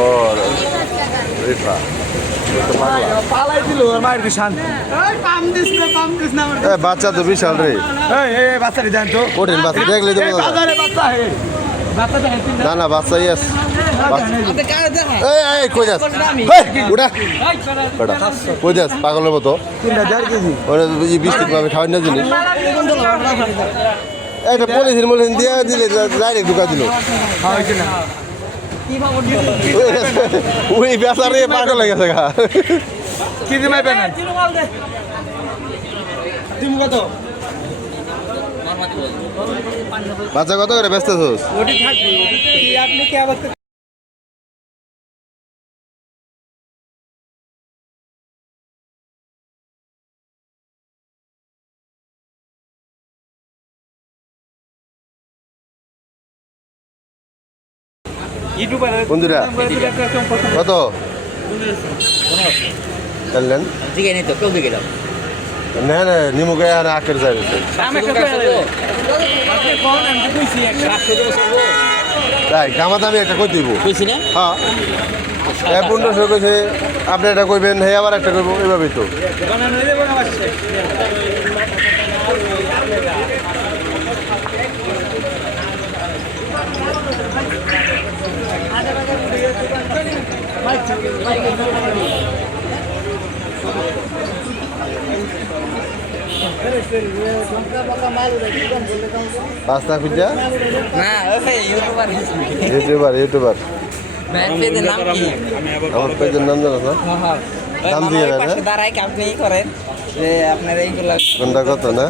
ও রিফা বাচ্চা তো বিশাল রে কঠিন বাচ্চা দেখলে না না বাচ্চাই আছে কই যাস কই যাস পাগলের মতো বিস্কুট পাবে খাওয়ার না জিনিস একটা পলিথিন মলিথিন দিয়ে দিলে ডাইরেক্ট ঢুকা দিল ওই বেচারে পাগল হয়ে গেছে গা কি দিমাই পেন বাচ্চা কত করে ব্যস্ত আছোস বন্ধুরা কত চললেন না না নিমু গায়ে আর আখের যায় তাই কামা দামি একটা কই দিব হ্যাঁ 1500 কইছে আপনি এটা কইবেন হে আবার একটা কইব এভাবেই তো পাঁচটা খুঁজা ইউটিউবার আমার পেজের নাম জানো না দাম দিয়ে কোনটা কত না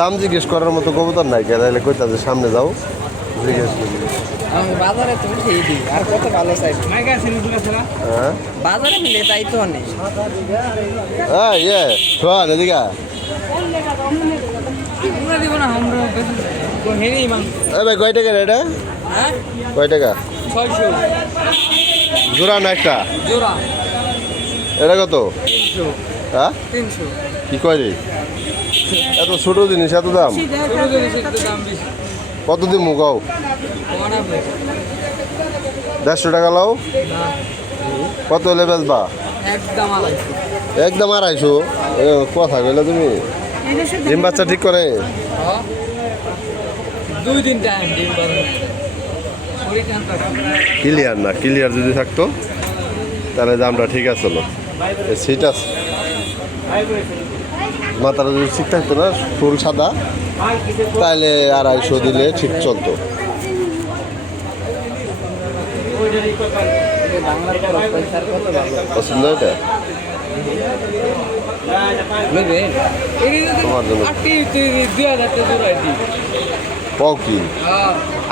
দাম জিজ্ঞেস করার মতো কবুতর নাই কে তাহলে কইতা যে সামনে যাও জিজ্ঞেস করি বাজারে তুমি খেয়ে দিই আর কত ভালো চাই হ্যাঁ বাজারে মিলে তাই তো নেই শোন এদিকে ভাই কয় টাকা এটা কয় টাকা 600 জোড়া না একটা জোড়া এটা কত 300 হ্যাঁ 300 কি কয় রে এত ছোট জিনিস এত দাম কত দিন মুগাও 150 টাকা লাও কত হলে বেচবা একদম 250 কথা কইলে তুমি ডিম বাচ্চা ঠিক করে 2 দিন টাইম ডিম ক্লিয়ার না ক্লিয়ার যদি থাকতো তাহলে দামটা ঠিক আছে সিট আছে মাথাটা যদি ঠিক থাকতো না ফুল সাদা তাহলে 250 দিলে ঠিক চলতো পছন্দ এটা তোমার জন্য পাও কি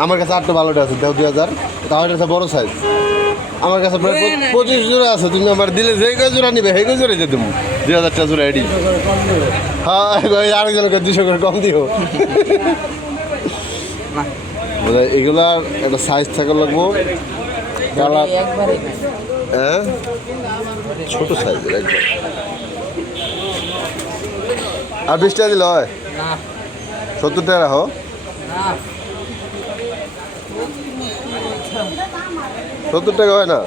আমার কাছে 8টা ভালোটা আছে দেও 2000 তাহলে এটা বড় সাইজ আমার কাছে প্রায় 25 জোড়া আছে তুমি আমার দিলে যে কয় জোড়া নিবে সেই কয় জোড়া দিয়ে দেবো 2000 টা জোড়া এডি হ্যাঁ আরেকজনকে 200 করে কম দিও এগুলার একটা সাইজ থাকা লাগবো কালার হ্যাঁ ছোট সাইজের একবার আর 20 টাকা দিলে হয় 70 টাকা রাখো 70 টাকা হয় না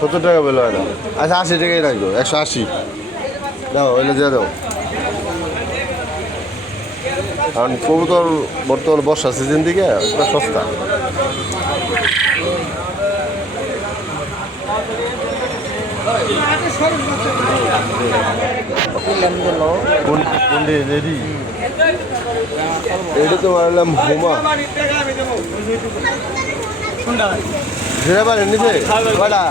70 টাকা বলে হয় না আচ্ছা 80 টাকাই রাখবো 180 দাও এলে দিয়ে দাও কারণ কবুতর বর্তমানে বর্ষা সিজন দিকে একটা সস্তা এটা তো মারলাম হুমা ঘিরে পারে নিচে কয়টা